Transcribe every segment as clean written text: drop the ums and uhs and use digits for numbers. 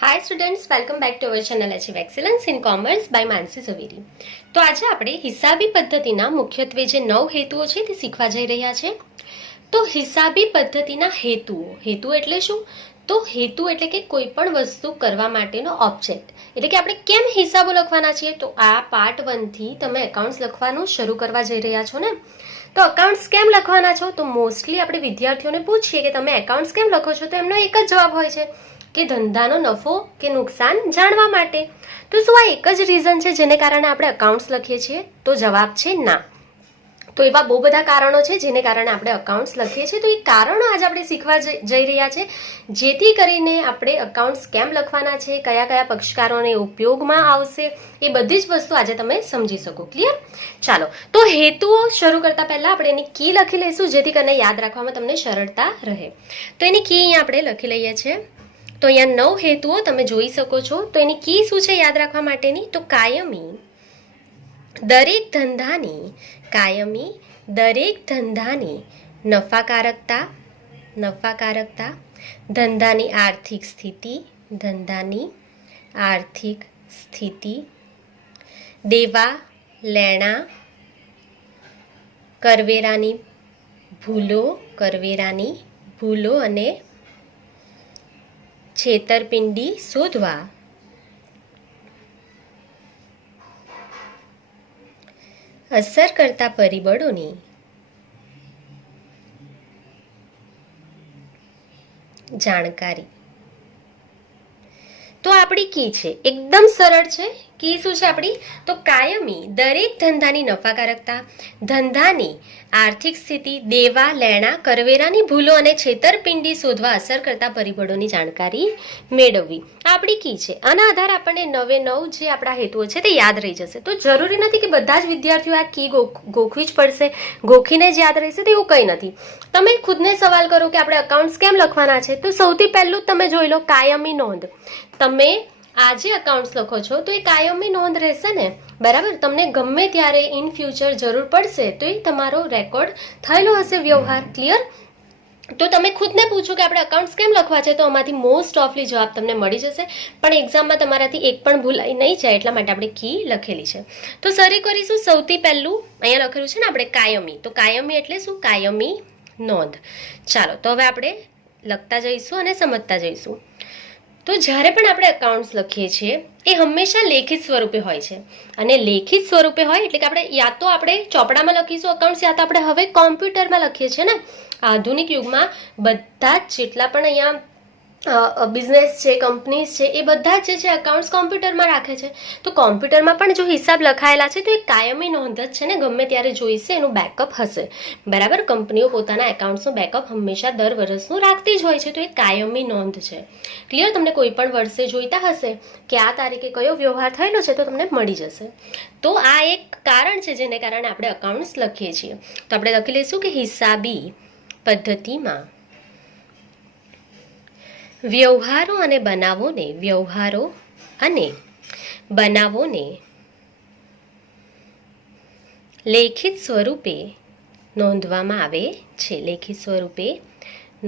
Hi students, welcome back to our channel achieve excellence in commerce by Mansi Zaveri. તો આજે આપણે હિસાબી પદ્ધતિના મુખ્યત્વે જે 9 હેતુઓ છે તે શીખવા જઈ રહ્યા છે. તો હિસાબી પદ્ધતિના હેતુ એટલે શું? તો હેતુ એટલે કે કોઈ પણ વસ્તુ કરવા માટેનો ઓબ્જેક્ટ. એટલે કે આપણે કેમ હિસાબો લખવાના છીએ? તો આ પાર્ટ 1 થી તમે એકાઉન્ટ્સ લખવાનું શરૂ કરવા જઈ રહ્યા છો ને. તો એકાઉન્ટ્સ કેમ લખવાના છો? તો મોસ્ટલી આપણે વિદ્યાર્થીઓને પૂછીએ કે તમે એકાઉન્ટ્સ કેમ લખો છો, તો એમનો એક જ જવાબ હોય છે કે ધંધાનો નફો કે નુકસાન જાણવા માટે. તો શું આ એક જ રીઝન છે જેને કારણે આપણે એકાઉન્ટ્સ લખીએ છીએ? તો જવાબ છે ના. તો એવા બહુ બધા કારણો છે જેને કારણે આપણે એકાઉન્ટ્સ લખીએ છીએ. તો એ કારણો આજે આપણે શીખવા જઈ રહ્યા છે, જેથી કરીને આપણે એકાઉન્ટ્સ કેમ લખવાના છે, કયા કયા પક્ષકારોને ઉપયોગમાં આવશે, એ બધી જ વસ્તુ આજે તમે સમજી શકો. ક્લિયર? ચાલો, તો હેતુઓ શરૂ કરતા પહેલા આપણે એની કી લખી લઈશું, જેથી કરીને યાદ રાખવામાં તમને સરળતા રહે. તો એની કી અહીંયા આપણે લખી લઈએ છીએ. તો અહીંયા 9 હેતુઓ તમે જોઈ શકો છો. તો એની કી શું છે યાદ રાખવા માટેની? તો કાયમી દરેક ધંધાની નફાકારકતા, ધંધાની આર્થિક સ્થિતિ, દેવા લેણા, કરવેરાની ભૂલો અને છેતરપિંડી શોધવા અસર કરતા પરિબળોની જાણકારી. તો આપણી કી છે એકદમ સરળ છે. કી શું છે આપણી? તો કાયમી દરેક ધંધાની નફાકારકતા, ધંધાની આર્થિક સ્થિતિ, દેવા લેણા, કરવેરાની ભૂલો અને છેતરપિંડી શોધવા અસર કરતા પરિબળોની જાણકારી મેળવવી. આ આપણી કી છે. આના આધારે આપણને 9 જે આપણા હેતુઓ છે તે યાદ રહી જશે. તો જરૂરી નથી કે બધા જ વિદ્યાર્થીઓ આ કી ગોખવી જ પડશે, ગોખીને જ યાદ રહેશે, તો એવું કંઈ નથી. તમે ખુદને સવાલ કરો કે આપણે એકાઉન્ટ્સ કેમ લખવાના છે? તો સૌથી પહેલું તમે જોઈ લો કાયમી નોંધ. તમે આજે એકાઉન્ટ્સ લખો છો તો એ કાયમી નોંધ રહેશે ને, બરાબર? તમને ગમે ત્યારે ઇન ફ્યુચર જરૂર પડશે તો એ તમારો રેકોર્ડ થયેલો હશે વ્યવહાર. ક્લિયર? તો તમે ખુદને પૂછો કે આપણે એકાઉન્ટ્સ કેમ લખવા છે, તો આમાંથી મોસ્ટ ઓફલી જવાબ તમને મળી જશે. પણ એક્ઝામમાં તમારાથી એક પણ ભૂલાઈ નહીં જાય, એટલા માટે આપણે કી લખેલી છે. તો શરૂ કરીશું. સૌથી પહેલું અહીંયા લખેલું છે ને આપણે કાયમી. તો કાયમી એટલે શું? કાયમી નોંધ. ચાલો, તો હવે આપણે લખતા જઈશું અને સમજતા જઈશું. તો જ્યારે પણ આપણે એકાઉન્ટ્સ લખીએ છીએ એ હંમેશા લેખિત સ્વરૂપે હોય છે. અને લેખિત સ્વરૂપે હોય એટલે કે આપણે યા તો આપણે ચોપડામાં લખીશું એકાઉન્ટ્સ, યા તો આપણે હવે કોમ્પ્યુટરમાં લખીએ છીએ ને. આધુનિક યુગમાં બધા જ જેટલા પણ અહીંયા બિઝનેસ છે, કંપનીઝ છે, એ બધા જ જે છે એકાઉન્ટ્સ કોમ્પ્યુટરમાં રાખે છે. તો કોમ્પ્યુટરમાં પણ જો હિસાબ લખાયેલા છે તો એ કાયમી નોંધ જ છે ને, ગમે ત્યારે જોઈશે એનું બેકઅપ હશે, બરાબર? કંપનીઓ પોતાના એકાઉન્ટ્સનું બેકઅપ હંમેશા દર વર્ષનું રાખતી જ હોય છે. તો એ કાયમી નોંધ છે. ક્લિયર? તમને કોઈ પણ વર્ષે જોઈતા હશે કે આ તારીખે કયો વ્યવહાર થયેલો છે તો તમને મળી જશે. તો આ એક કારણ છે જેને કારણે આપણે એકાઉન્ટ્સ લખીએ છીએ. તો આપણે લખી લઈશું કે હિસાબી પદ્ધતિમાં વ્યવહારો અને બનાવોને લેખિત સ્વરૂપે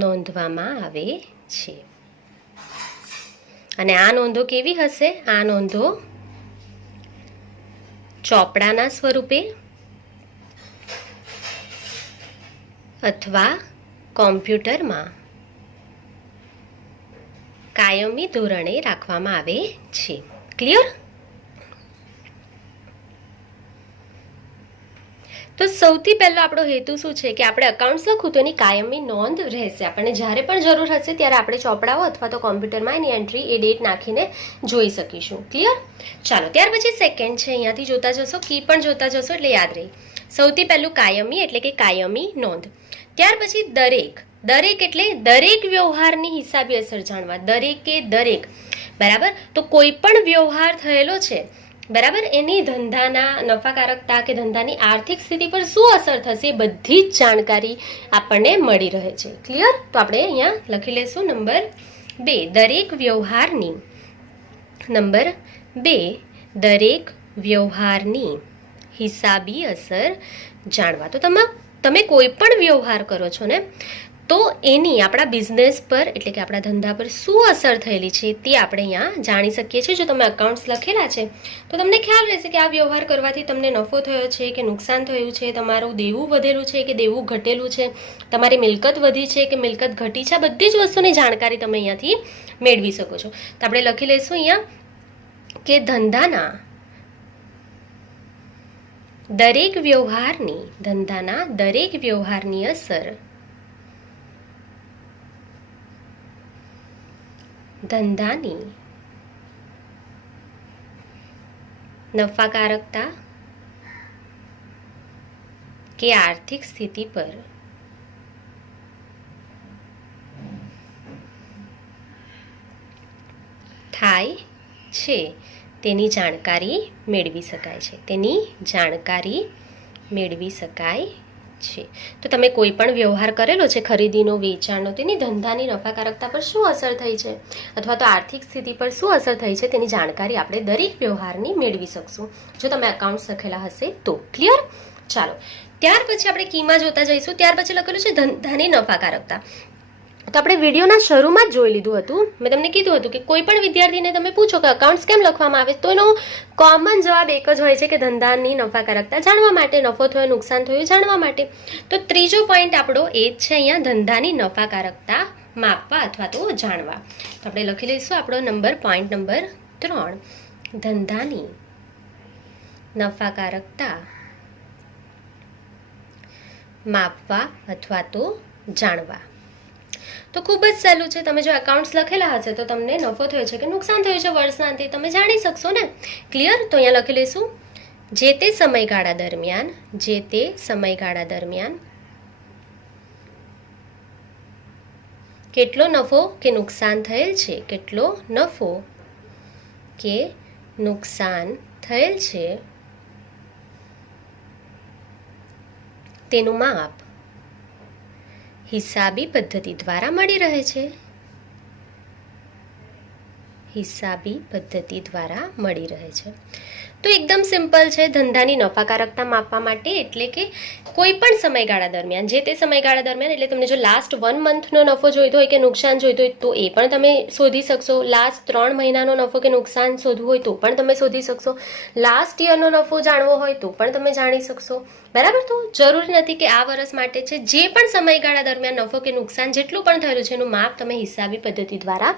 નોંધવામાં આવે છે. અને આ નોંધો કેવી હશે? આ નોંધો ચોપડાના સ્વરૂપે અથવા કોમ્પ્યુટરમાં કાયમી ધોરણે રાખવામાં આવે છે. ક્લિયર? તો સૌથી પહેલો આપણો હેતુ શું છે કે આપણે એકાઉન્ટ્સ લખું તો એની કાયમી નોંધ રહેશે. આપણને જ્યારે પણ જરૂર હશે ત્યારે આપણે ચોપડાઓ અથવા તો કોમ્પ્યુટરમાં એની એન્ટ્રી એ ડેટ નાખીને જોઈ શકીશું. ક્લિયર? ચાલો, ત્યાર પછી સેકન્ડ છે, અહીંયાથી જોતા જશો, કી પણ જોતા જશો એટલે યાદ રહી. સૌથી પહેલું કાયમી એટલે કે કાયમી નોંધ. ત્યાર પછી દરેક એટલે દરેક વ્યવહારની હિસાબી અસર જાણવા. દરેક, બરાબર? તો કોઈ પણ વ્યવહાર થયેલો છે, બરાબર, એની ધંધાના નફાકારકતા કે ધંધાની આર્થિક સ્થિતિ પર શું અસર થશે એ બધી જ જાણકારી આપણને મળી રહે છે. ક્લિયર? તો આપણે અહીંયા લખી લઈશું નંબર 2 દરેક વ્યવહારની હિસાબી અસર જાણવા. તો તમે કોઈ પણ વ્યવહાર કરો છો ને, તો એની આપણા બિઝનેસ પર એટલે કે આપણા ધંધા પર શું અસર થયેલી છે તે આપણે અહીંયા જાણી શકીએ છીએ. જો તમે અકાઉન્ટ્સ લખેલા છે તો તમને ખ્યાલ રહેશે કે આ વ્યવહાર કરવાથી તમને નફો થયો છે કે નુકસાન થયું છે, તમારું દેવું વધેલું છે કે દેવું ઘટેલું છે, તમારી મિલકત વધી છે કે મિલકત ઘટી છે. આ બધી જ વસ્તુની જાણકારી તમે અહીંયાથી મેળવી શકો છો. તો આપણે લખી લઈશું અહીંયા કે ધંધાના દરેક વ્યવહારની અસર ધંધાની નફાકારકતા કે આર્થિક સ્થિતિ પર થાય છે તેની જાણકારી મેળવી શકાય છે. તો તમે કોઈ પણ વ્યવહાર કરેલો છે ખરીદીનો, વેચાણનો, તેની ધંધાની નફાકારકતા પર શું અસર થઈ છે અથવા તો આર્થિક સ્થિતિ પર શું અસર થઈ છે તેની જાણકારી આપણે દરેક વ્યવહારની મેળવી શકશું જો તમે અકાઉન્ટ્સ લખેલા હશે તો. ક્લિયર? ચાલો, ત્યાર પછી આપણે કીમાં જોતા જઈશું. ત્યાર પછી લખેલું છે ધંધાની નફાકારકતા. તો આપણે વિડીયોના શરૂમાં જ જોઈ લીધું હતું. મેં તમને કીધું હતું કે કોઈ પણ વિદ્યાર્થીને તમે પૂછો કે અકાઉન્ટ્સ કેમ લખવામાં આવે તો એનો કોમન જવાબ એક જ હોય છે કે ધંધાની નફાકારકતા જાણવા માટે, નફો થયો નુકસાન થયું જાણવા માટે. તો ત્રીજો પોઈન્ટ આપણો એ જ છે અહીંયા, ધંધાની નફાકારકતા માપવા અથવા તો જાણવા. તો આપણે લખી લઈશું આપણો પોઈન્ટ નંબર 3, ધંધાની નફાકારકતા માપવા અથવા તો જાણવા. તો ખૂબ જ સહેલું છે. તમે જો એકાઉન્ટ્સ લખેલા હશે તો તમને નફો થયો છે કે નુકસાન થયું છે વર્ષના અંતે તમે જાણી શકશો ને. ક્લિયર? તો અહીંયા લખી લઈશું જે તે સમયગાળા દરમિયાન કેટલો નફો કે નુકસાન થયેલ છે તેનું માપ હિસાબી પદ્ધતિ દ્વારા મળી રહે છે. તો એકદમ સિમ્પલ છે ધંધાની નફાકારકતા માપવા માટે. એટલે કે કોઈ પણ સમયગાળા દરમિયાન, જે તે સમયગાળા દરમિયાન, એટલે તમને જો લાસ્ટ 1 મંથનો નફો જોઈતો હોય કે નુકસાન જોઈતું હોય તો એ પણ તમે શોધી શકશો. લાસ્ટ 3 મહિનાનો નફો કે નુકસાન શોધવું હોય તો પણ તમે શોધી શકશો. લાસ્ટ યરનો નફો જાણવો હોય તો પણ તમે જાણી શકશો. બરાબર? તો જરૂરી નથી કે આ વર્ષ માટે છે. જે પણ સમયગાળા દરમિયાન નફો કે નુકસાન જેટલું પણ થયેલું છે એનું માપ તમે હિસાબી પદ્ધતિ દ્વારા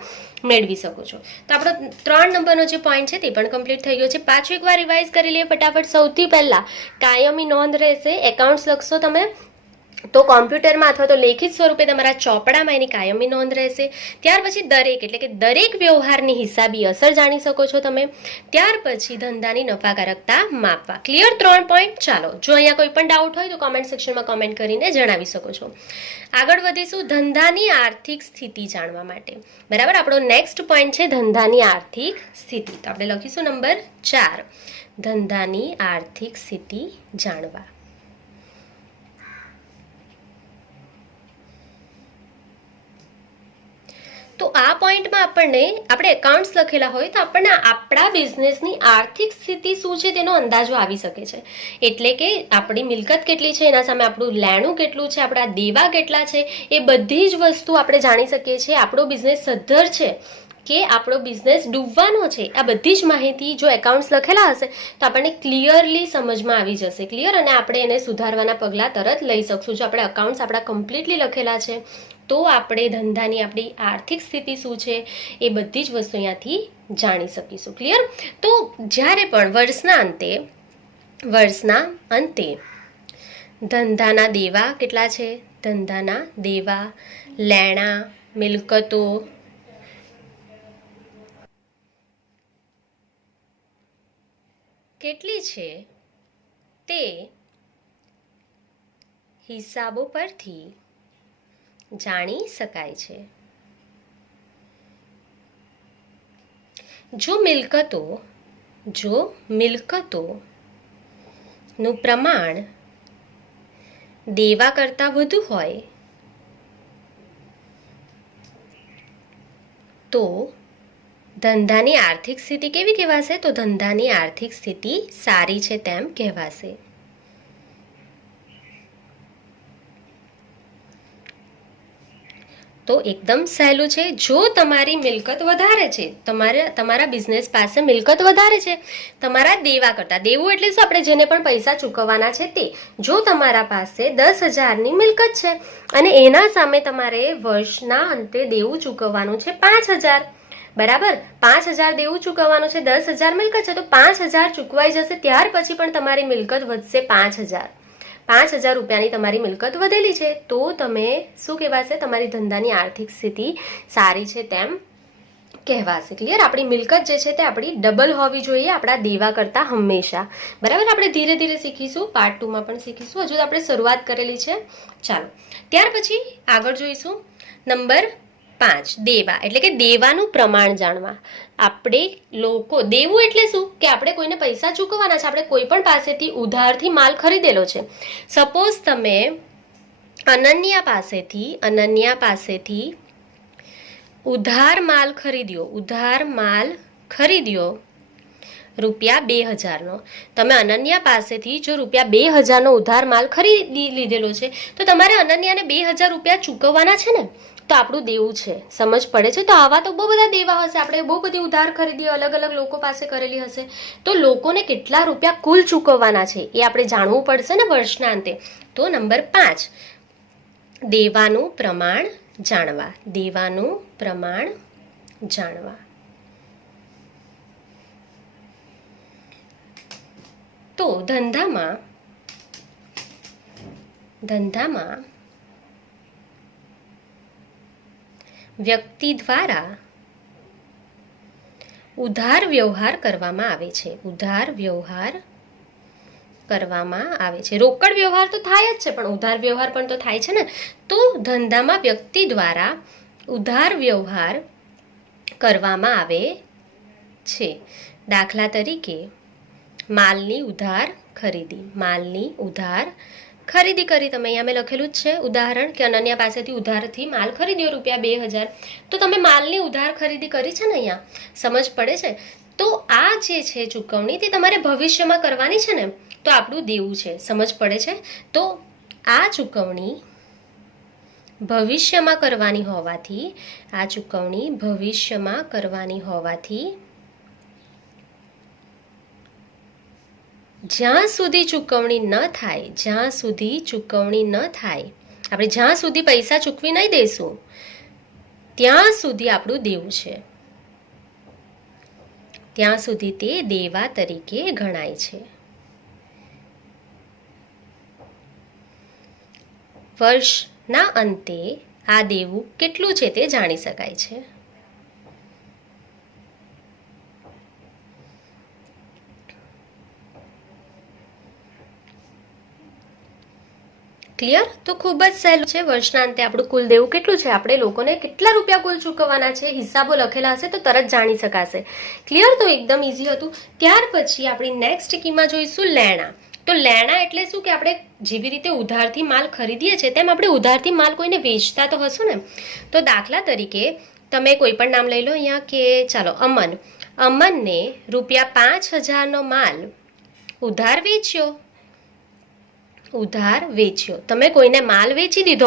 મેળવી શકો છો. તો આપણો 3 નંબરનો જે પોઈન્ટ છે તે પણ કમ્પ્લીટ થઈ ગયો છે. પાછું એકવાર રિવાઇઝ કરી લઈએ ફટાફટ. સૌથી પહેલા કાયમી નોંધ રહેશે. એકાઉન્ટ્સ લખશો તમે તો કોમ્પ્યુટરમાં અથવા તો લેખિત સ્વરૂપે તમારા ચોપડામાં એની કાયમી નોંધ રહેશે. ત્યાર પછી એટલે કે દરેક વ્યવહારની હિસાબી અસર જાણી શકો છો તમે. ત્યાર પછી ધંધાની નફાકારકતા માપવા. ક્લિયર? 3 પોઈન્ટ. ચાલો, જો અહીંયા કોઈ પણ ડાઉટ હોય તો કોમેન્ટ સેક્શનમાં કોમેન્ટ કરીને જણાવી શકો છો. આગળ વધીશું ધંધાની આર્થિક સ્થિતિ જાણવા માટે. બરાબર? આપણો નેક્સ્ટ પોઈન્ટ છે ધંધાની આર્થિક સ્થિતિ. તો આપણે લખીશું નંબર 4, ધંધાની આર્થિક સ્થિતિ જાણવા. તો આ પોઈન્ટમાં આપણે એકાઉન્ટ્સ લખેલા હોય તો આપણને આપણા બિઝનેસની આર્થિક સ્થિતિ શું છે તેનો અંદાજો આવી શકે છે. એટલે કે આપણી મિલકત કેટલી છે, એના સામે આપણું લેણું કેટલું છે, આપણા દેવા કેટલા છે, એ બધી જ વસ્તુ આપણે જાણી શકીએ છીએ. આપણો બિઝનેસ સદ્ધર છે કે આપણો બિઝનેસ ડૂબવાનો છે, આ બધી જ માહિતી જો એકાઉન્ટ્સ લખેલા હશે તો આપણને ક્લિયરલી સમજમાં આવી જશે. ક્લિયર? અને આપણે એને સુધારવાના પગલાં તરત લઈ શકશું. જો આપણે એકાઉન્ટ્સ આપણા કમ્પ્લીટલી લખેલા છે તો આપણે ધંધાની આપણી આર્થિક સ્થિતિ શું છે એ બધી જ વસ્તુ અહીંયાથી જાણી શકીશું. ક્લિયર? તો જ્યારે પણ વર્ષના અંતે ધંધાના દેવા કેટલા છે, ધંધાના દેવા, લેણા, મિલકતો કેટલી છે તે હિસાબો પરથી જાણી શકાય છે. જો મિલકતોનું પ્રમાણ દેવા કરતાં વધુ હોય તો ધંધાની આર્થિક સ્થિતિ કેવી કહેવાશે? તો ધંધાની આર્થિક સ્થિતિ સારી છે તેમ કહેવાશે. તો એકદમ સહેલું છે. જો તમારી મિલકત વધારે છે, તમારા બિઝનેસ પાસે મિલકત વધારે છે તમારા દેવા કરતાં, દેવું એટલે શું, આપણે જેને પણ પૈસા ચૂકવવાના છે તે, જો તમારા પાસે 10,000ની મિલકત છે અને એના સામે તમારે વર્ષના અંતે દેવું ચૂકવવાનું છે 5,000, બરાબર, 5,000 દેવું ચૂકવવાનું છે, 10,000 મિલકત છે, તો 5,000 ચૂકવાઈ જશે, ત્યાર પછી પણ તમારી મિલકત વધશે 5,000. 5,000 રૂપિયાની તમારી મિલકત વધેલી છે, તો તમે શું કહેવાશે, તમારી ધંધાની આર્થિક સ્થિતિ સારી છે તેમ કહેવાશે. ક્લિયર? આપણી મિલકત જે છે તે આપણી ડબલ હોવી જોઈએ આપણા દેવા કરતાં હંમેશા. બરાબર, આપણે ધીરે ધીરે શીખીશું, પાર્ટ 2માં પણ શીખીશું. હજુ આપણે શરૂઆત કરેલી છે. ચાલો, ત્યાર પછી આગળ જોઈશું. નંબર 5, દેવા એટલે કે દેવાનું પ્રમાણ જાણવા. આપણે લોકો, દેવું એટલે શું કે આપણે કોઈને પૈસા ચૂકવવાના છે, આપણે કોઈ પણ પાસેથી ઉધારથી માલ ખરીદેલો છે. સપોઝ તમે અનન્યા પાસેથી ઉધાર માલ ખરીદ્યો રૂપિયા 2,000નો. તમે અનન્યા પાસેથી જો રૂપિયા 2,000નો ઉધાર માલ ખરીદી લીધેલો છે, તો તમારે અનન્યાને 2,000 રૂપિયા ચૂકવવાના છે ને, તો આપણું દેવું છે. સમજ પડે છે? તો આવા તો બહુ બધા દેવા હશે, આપણે બહુ બધી ઉધાર ખરીદી અલગ અલગ લોકો પાસે કરેલી હશે, તો લોકોને કેટલા રૂપિયા કુલ ચૂકવવાના છે એ આપણે જાણવું પડશે ને વર્ષના અંતે. તો નંબર 5, દેવાનું પ્રમાણ જાણવા. તો ધંધામાં વ્યક્તિ દ્વારા ઉધાર વ્યવહાર કરવામાં આવે છે. રોકડ વ્યવહાર તો થાય જ છે, પણ ઉધાર વ્યવહાર પણ તો થાય છે ને. તો ધંધામાં વ્યક્તિ દ્વારા ઉધાર વ્યવહાર કરવામાં આવે છે. દાખલા તરીકે માલની ઉધાર ખરીદી કરી. તમે અહીંયા મેં લખેલું જ છે ઉદાહરણ કે અનન્યા પાસેથી ઉધારથી માલ ખરીદ્યો રૂપિયા 2,000, તો તમે માલની ઉધાર ખરીદી કરી છે ને, અહીંયા સમજ પડે છે. તો આ જે છે ચૂકવણી તે તમારે ભવિષ્યમાં કરવાની છે ને, તો આપણું દેવું છે. સમજ પડે છે? તો આ ચૂકવણી ભવિષ્યમાં કરવાની હોવાથી જ્યાં સુધી ચૂકવણી ન થાય, આપણે જ્યાં સુધી પૈસા ચૂકવી નહીં દઈશું ત્યાં સુધી આપણું દેવું છે, ત્યાં સુધી તે દેવા તરીકે ગણાય છે. વર્ષના અંતે આ દેવું કેટલું છે તે જાણી શકાય છે. ક્લિયર? તો ખૂબ જ સહેલું છે. વર્ષના અંતે આપણું કુલ દેવું કેટલું છે, આપણે લોકોને કેટલા રૂપિયા કુલ ચૂકવવાના છે, હિસાબો લખેલા હશે તો તરત જાણી શકાશે. ક્લિયર? તો એકદમ ઇઝી હતું. ત્યાર પછી આપણી નેક્સ્ટ કીમાં જોઈશું લેણા. તો લેણા એટલે શું કે આપણે જેવી રીતે ઉધારથી માલ ખરીદીએ છીએ તેમ આપણે ઉધારથી માલ કોઈને વેચતા તો હશું ને. તો દાખલા તરીકે તમે કોઈ પણ નામ લઈ લો અહીંયા, કે ચાલો અમનને રૂપિયા 5,000નો માલ ઉધાર વેચ્યો. તમે કોઈને માલ વેચી દીધો,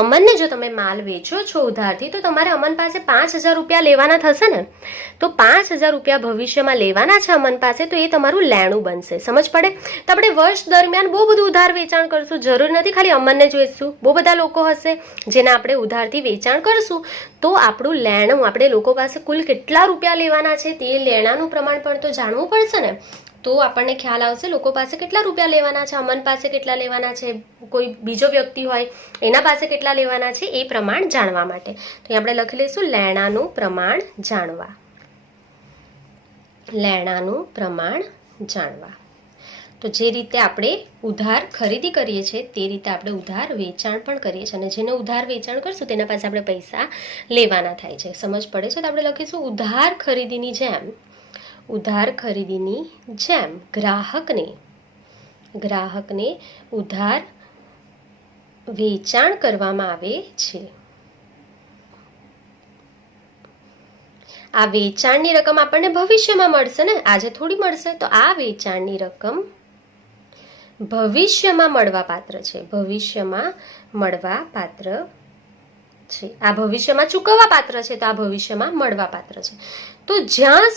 અમનને જો તમે માલ વેચો છો ઉધારથી, તો તમારે અમન પાસે 5,000 રૂપિયા લેવાના થશે ને. તો 5,000 રૂપિયા ભવિષ્યમાં લેવાના છે અમન પાસે, તો એ તમારું લેણું બનશે. સમજ પડે? તો આપણે વર્ષ દરમિયાન બહુ બધું ઉધાર વેચાણ કરશું, જરૂર નથી ખાલી અમનને જ વેચશું. બહુ બધા લોકો હશે જેને આપણે ઉધારથી વેચાણ કરશું, તો આપણું લેણું, આપણે લોકો પાસે કુલ કેટલા રૂપિયા લેવાના છે તે લેણાનું પ્રમાણ પણ તો જાણવું પડશે ને. તો આપણને ખ્યાલ આવશે લોકો પાસે કેટલા રૂપિયા લેવાના છે, અમન પાસે કેટલા લેવાના છે, કોઈ બીજો વ્યક્તિ હોય એના પાસે કેટલા લેવાના છે, એ પ્રમાણ જાણવા માટે. તો આપણે લખી લઈશું લેણાનું પ્રમાણ જાણવા. તો જે રીતે આપણે ઉધાર ખરીદી કરીએ છીએ તે રીતે આપણે ઉધાર વેચાણ પણ કરીએ છીએ, અને જેને ઉધાર વેચાણ કરશું તેના પાસે આપણે પૈસા લેવાના થાય છે. સમજ પડે છે? તો આપણે લખીશું ઉધાર ખરીદીની જેમ ગ્રાહકને ઉધાર વેચાણ કરવામાં આવે છે. આ વેચાણની રકમ આપણને ભવિષ્યમાં મળશે ને, આજે થોડી મળશે. તો આ વેચાણની રકમ ભવિષ્યમાં મળવા પાત્ર છે, આ ભવિષ્યમાં ચૂકવવા પાત્ર છે તો આ ભવિષ્યમાં મળવા પાત્ર છે. તો જ્યાં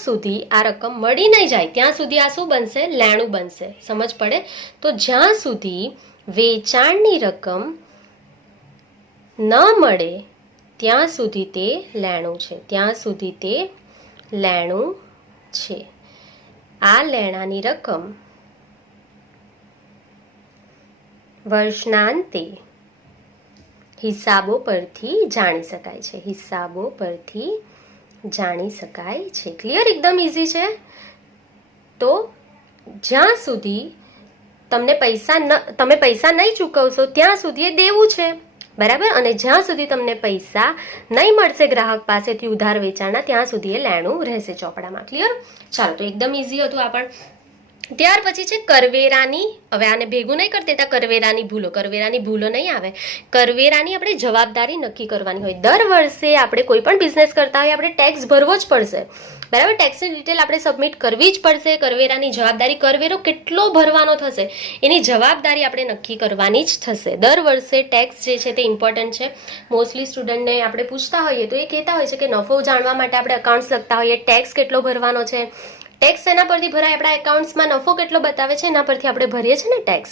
સુધી આ રકમ મળી નહીં જાય ત્યાં સુધી આ શું બનશે? લેણું બનશે. સમજ પડે? તો જ્યાં સુધી વેચાણની રકમ ન મળે ત્યાં સુધી તે લેણું છે, ત્યાં સુધી તે લેણું છે. આ લેણાની રકમ વર્ષના અંતે હિસાબો પરથી જાણી શકાય છે, હિસાબો પરથી જાણી શકાય છે. ક્લિયર? એકદમ ઇઝી છે. તો જ્યાં સુધી તમે પૈસા નહીં ચૂકવશો ત્યાં સુધી એ દેવું છે, બરાબર? અને જ્યાં સુધી તમને પૈસા નહીં મળશે ગ્રાહક પાસેથી ઉધાર વેચાણના ત્યાં સુધી એ લેણું રહેશે ચોપડામાં. ક્લિયર? ચાલો, તો એકદમ ઇઝી હતું આ પણ. ત્યાર પછી છે કરવેરાની, હવે આને ભેગું નહીં કરી દેતા, કરવેરાની ભૂલો. કરવેરાની ભૂલો નહીં આવે. કરવેરાની આપણે જવાબદારી નક્કી કરવાની હોય. દર વર્ષે આપણે કોઈ પણ બિઝનેસ કરતા હોય આપણે ટેક્સ ભરવો જ પડશે, બરાબર? ટેક્સની ડિટેલ આપણે સબમિટ કરવી જ પડશે. કરવેરાની જવાબદારી, કરવેરો કેટલો ભરવાનો થશે એની જવાબદારી આપણે નક્કી કરવાની જ થશે. દર વર્ષે ટેક્સ જે છે તે ઇમ્પોર્ટન્ટ છે. મોસ્ટલી સ્ટુડન્ટને આપણે પૂછતા હોઈએ તો એ કહેતા હોય છે કે નફો જાણવા માટે આપણે અકાઉન્ટ્સ લખતા હોઈએ, ટેક્સ કેટલો ભરવાનો છે, ટેક્સ એના પરથી ભરાય, આપણા એકાઉન્ટ્સમાં નફો કેટલો બતાવે છે એના પરથી આપણે ભરીએ છીએ ને ટેક્સ.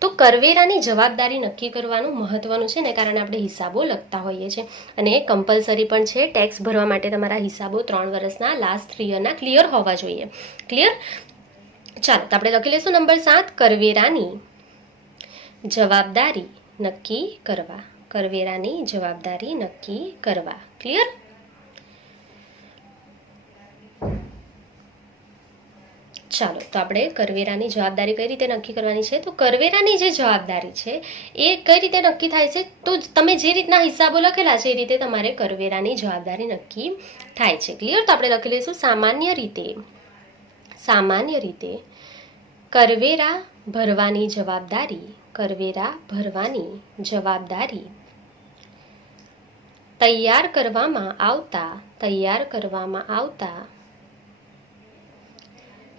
તો કરવેરાની જવાબદારી નક્કી કરવાનું મહત્વનું છે ને, કારણે આપણે હિસાબો લખતા હોઈએ છીએ અને એ કમ્પલસરી પણ છે. ટેક્સ ભરવા માટે તમારા હિસાબો 3 વર્ષના લાસ્ટ 3 યરના ક્લિયર હોવા જોઈએ. ક્લિયર? ચાલો, તો આપણે લખી લઈશું નંબર 7, કરવેરાની જવાબદારી નક્કી કરવા. કરવેરાની જવાબદારી નક્કી કરવા. ક્લિયર? ચાલો, તો આપણે કરવેરાની જવાબદારી કઈ રીતે નક્કી કરવાની છે? તો કરવેરાની જે જવાબદારી છે એ કઈ રીતે નક્કી થાય છે? તો તમે જે રીતના હિસાબો લખેલા છે એ રીતે તમારે કરવેરાની જવાબદારી નક્કી થાય છે. ક્લિયર? તો આપણે લખી લઈશું સામાન્ય રીતે કરવેરા ભરવાની જવાબદારી તૈયાર કરવામાં આવતા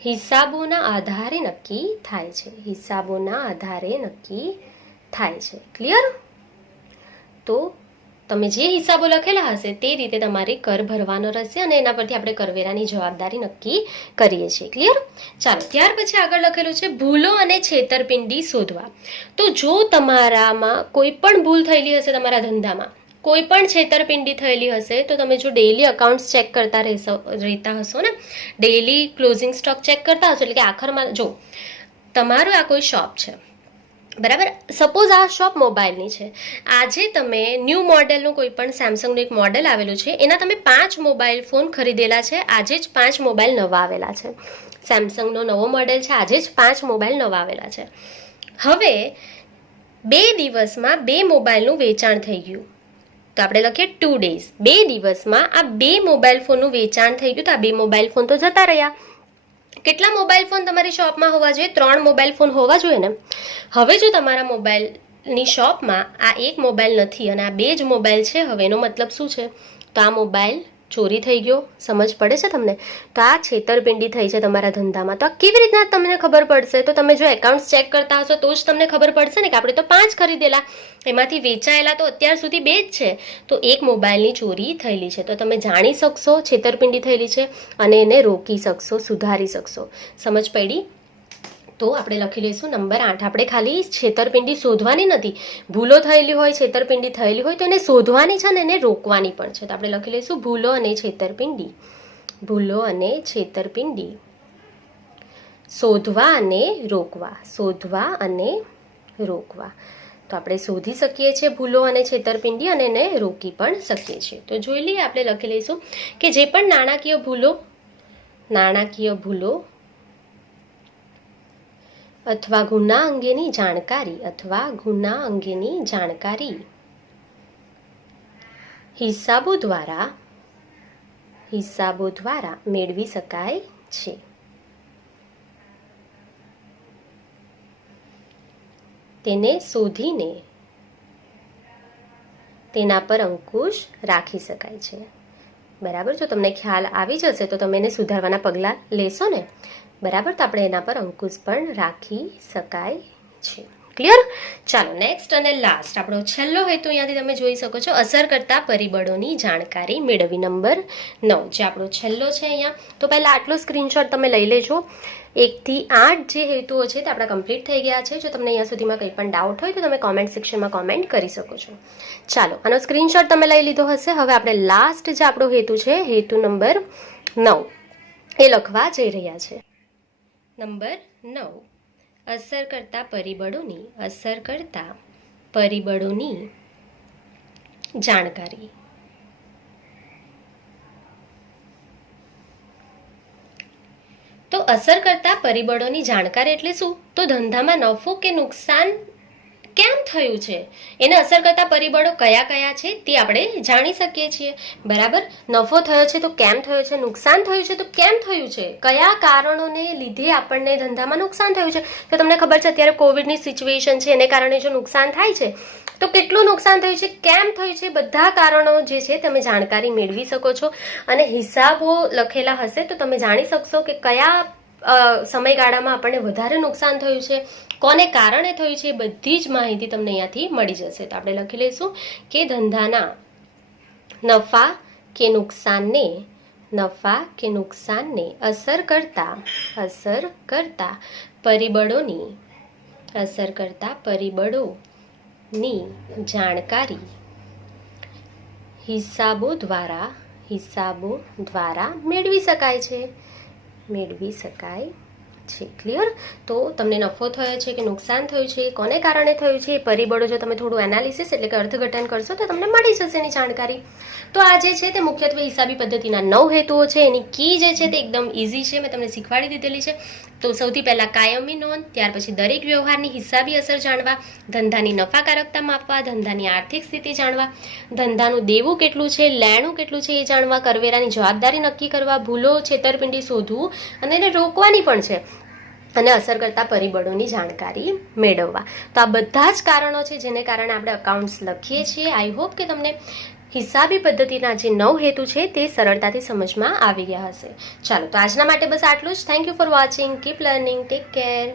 હિસાબોના આધારે નક્કી થાય છે. હિસાબોના આધારે નક્કી થાય છે. ક્લિયર? તો તમે જે હિસાબો લખેલા હશે તે રીતે તમારે કર ભરવાનો રહેશે અને એના પરથી આપણે કરવેરાની જવાબદારી નક્કી કરીએ છીએ. ક્લિયર? ચાલો, ત્યાર પછી આગળ લખેલું છે ભૂલો અને છેતરપિંડી શોધવા. તો જો તમારામાં કોઈ પણ ભૂલ થયેલી હશે, તમારા ધંધામાં કોઈ પણ છેતરપિંડી થયેલી હશે, તો તમે જો ડેઈલી અકાઉન્ટ્સ ચેક કરતા રહેતા હશો ને, ડેઈલી ક્લોઝિંગ સ્ટોક ચેક કરતા હશો, એટલે કે આખરમાં જો તમારું આ કોઈ શોપ છે, બરાબર? સપોઝ આ શોપ મોબાઈલની છે. આજે તમે ન્યૂ મોડેલનું કોઈ પણ સેમસંગનું એક મોડેલ આવેલું છે, એના તમે 5 મોબાઈલ ફોન ખરીદેલા છે. આજે જ 5 મોબાઈલ નવા આવેલા છે. સેમસંગનો નવો મોડેલ છે, આજે જ 5 મોબાઈલ નવા આવેલા છે. હવે 2 દિવસમાં 2 મોબાઈલનું વેચાણ થઈ ગયું. તો આપણે લખીએ 2 days. 2 દિવસમાં આ 2 મોબાઈલ ફોનનું વેચાણ થઈ ગયું. તો આ 2 મોબાઈલ ફોન તો જતા રહ્યા. કેટલા મોબાઈલ ફોન તમારી શોપમાં હોવા જોઈએ? 3 મોબાઈલ ફોન હોવા જોઈએ ને. હવે જો તમારા મોબાઈલની શોપમાં આ 1 મોબાઈલ નથી અને આ 2 જ મોબાઈલ છે, હવે એનો મતલબ શું છે? તો આ મોબાઈલ ચોરી થઈ ગયો. સમજ પડે છે તમને? તો આ છેતરપિંડી થઈ છે તમારા ધંધામાં. તો આ કેવી રીતના તમને ખબર પડશે? તો તમે જો એકાઉન્ટ્સ ચેક કરતા હશો તો જ તમને ખબર પડશે ને કે આપણે તો 5 ખરીદેલા, એમાંથી વેચાયેલા તો અત્યાર સુધી 2 જ છે. તો 1 મોબાઈલની ચોરી થયેલી છે. તો તમે જાણી શકશો છેતરપિંડી થયેલી છે અને એને રોકી શકશો, સુધારી શકશો. સમજ પડી? તો આપણે લખી લઈશું નંબર 8. આપણે ખાલી છેતરપિંડી શોધવાની નથી, ભૂલો થયેલી હોય, છેતરપિંડી થયેલી હોય તો એને શોધવાની છે ને એને રોકવાની પણ છે. તો આપણે લખી લઈશું ભૂલો અને છેતરપિંડી. ભૂલો અને છેતરપિંડી શોધવા અને રોકવા. શોધવા અને રોકવા. તો આપણે શોધી શકીએ છીએ ભૂલો અને છેતરપિંડી અને એને રોકી પણ શકીએ છીએ. તો જોઈ લઈએ, આપણે લખી લઈશું કે જે પણ નાણાકીય ભૂલો અથવા ગુના અંગેની જાણકારી હિસાબો દ્વારા મેળવી શકાય છે. તેને શોધીને તેના પર અંકુશ રાખી શકાય છે. બરાબર? જો તમને ખ્યાલ આવી જશે તો તમે એને સુધારવાના પગલાં લેશો ને, બરાબર? તો આપણે એના પર અંકુશ પણ રાખી શકાય છે. ક્લિયર? ચાલો નેક્સ્ટ અને લાસ્ટ આપણો છેલ્લો હેતુ અહીંયાથી તમે જોઈ શકો છો, અસર કરતા પરિબળોની જાણકારી મેળવી. નંબર 9 જે આપણો છેલ્લો છે અહીંયા. તો પહેલાં આટલો સ્ક્રીનશોટ તમે લઈ લેજો. 1 થી 8 જે હેતુઓ છે તે આપણા કમ્પ્લીટ થઈ ગયા છે. જો તમને અહીંયા સુધીમાં કંઈ પણ ડાઉટ હોય તો તમે કોમેન્ટ સેક્શનમાં કોમેન્ટ કરી શકો છો. ચાલો આનો સ્ક્રીનશોટ તમે લઈ લીધો હશે. હવે આપણે લાસ્ટ જે આપણો હેતુ છે, હેતુ નંબર 9 એ લખવા જઈ રહ્યા છે. નંબર 9, અસર કરતા પરિબળોની જાણકારી. તો અસર કરતા પરિબળોની જાણકારી એટલે શું? તો ધંધામાં નફો કે નુકસાન કેમ થયું છે, એને અસર કરતા પરિબળો કયા કયા છે તે આપણે જાણી શકીએ છીએ. બરાબર, નફો થયો છે તો કેમ થયો છે, નુકસાન થયું છે તો કેમ થયું છે, કયા કારણોને લીધે આપણને ધંધામાં નુકસાન થયું છે. તો તમને ખબર છે અત્યારે કોવિડની સિચ્યુએશન છે, એને કારણે જો નુકસાન થાય છે તો કેટલું નુકસાન થયું છે, કેમ થયું છે, બધા કારણો જે છે તમે જાણકારી મેળવી શકો છો. અને હિસાબો લખેલા હશે તો તમે જાણી શકશો કે કયા સમયગાળામાં આપણને વધારે નુકસાન થયું છે, કોને કારણે થયું છે, એ બધી જ માહિતી તમને અહીંયાથી મળી જશે. તો આપણે લખી લઈશું કે ધંધાના નફા કે નુકસાનને અસર કરતા પરિબળોની જાણકારી હિસાબો દ્વારા મેળવી શકાય છે. ક્લિયર? તો તમને નફો થયો છે કે નુકસાન થયું છે, કોને કારણે થયું છે, એ પરિબળો જો તમે થોડું એનાલિસિસ એટલે કે અર્થઘટન કરશો તો તમને મળી જશે એની જાણકારી. તો આ જે છે તે મુખ્યત્વે હિસાબી પદ્ધતિના 9 હેતુઓ છે. એની કી જે છે તે એકદમ ઇઝી છે, મેં તમને શીખવાડી દીધેલી છે. તો સૌથી પહેલાં કાયમી નોંધ, ત્યાર પછી દરેક વ્યવહારની હિસાબી અસર જાણવા, ધંધાની નફાકારકતા માપવા, ધંધાની આર્થિક સ્થિતિ જાણવા, ધંધાનું દેવું કેટલું છે, લેણું કેટલું છે એ જાણવા, કરવેરાની જવાબદારી નક્કી કરવા, ભૂલો છેતરપિંડી શોધવું અને એને રોકવાની પણ છે, અને અસર કરતા પરિબળોની જાણકારી મેળવવા. તો આ બધા જ કારણો છે જેને કારણે આપણે અકાઉન્ટ્સ લખીએ છીએ. આઈ હોપ કે તમને હિસાબી પદ્ધતિના જે 9 હેતુ છે તે સરળતાથી સમજમાં આવી ગયા હશે. ચાલો તો આજના માટે બસ આટલું જ. Thank you for watching. Keep learning. Take care.